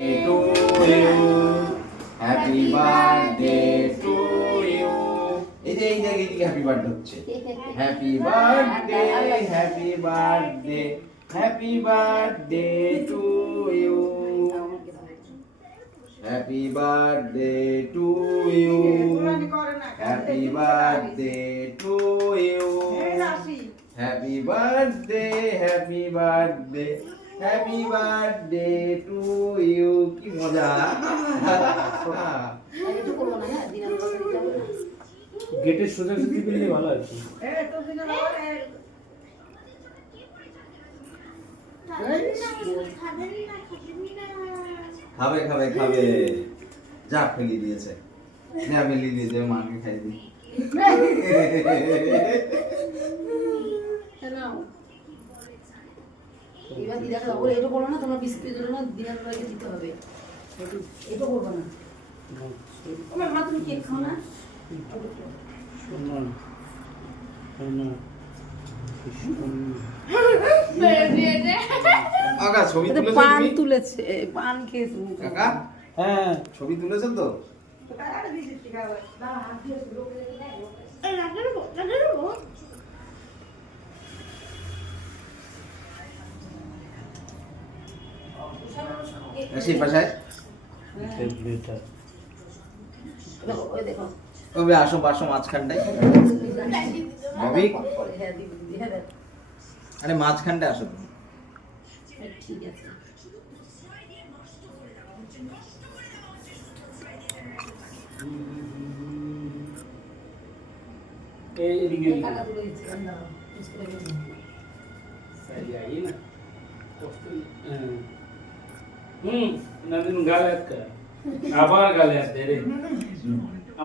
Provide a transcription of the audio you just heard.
to you. Happy birthday to you. এই যে happy birthday হচ্ছে। Happy birthday, happy birthday, happy birthday to you. Happy birthday to you. Happy birthday to you. Happy birthday, happy birthday, happy birthday to you. কি মজা! গেটের সোজাসুজি করলে ভালো আছে। খাবে খাবে খাবে। যা ফেলি দিয়েছে, যা ফেলি দিয়েছে, মাকে খাই দি। এবার দিদাকে দাও, এটা করো না, তোমার বিস্কুট দিলো না, দিদার বাড়িতে দিতে হবে। এটা করবো না। ওমা মা, তুমি কেক খাও না? কাকা ছবি তুলেছো? পান তুলেছে, পান খেয়েছে। কাকা হ্যাঁ, ছবি তুলেছেন তো? সেই পাশায় কবে আসো, বাসো মাঝখানটায়। ভাবিক, আরে মাঝখানটায় আসো। ঠিক আছে। এইদিকে টাকা তুলে দিচ্ছি, দাও, বিস্কুট এনে দিই। ना नंदन गाले आबार गाले आते रे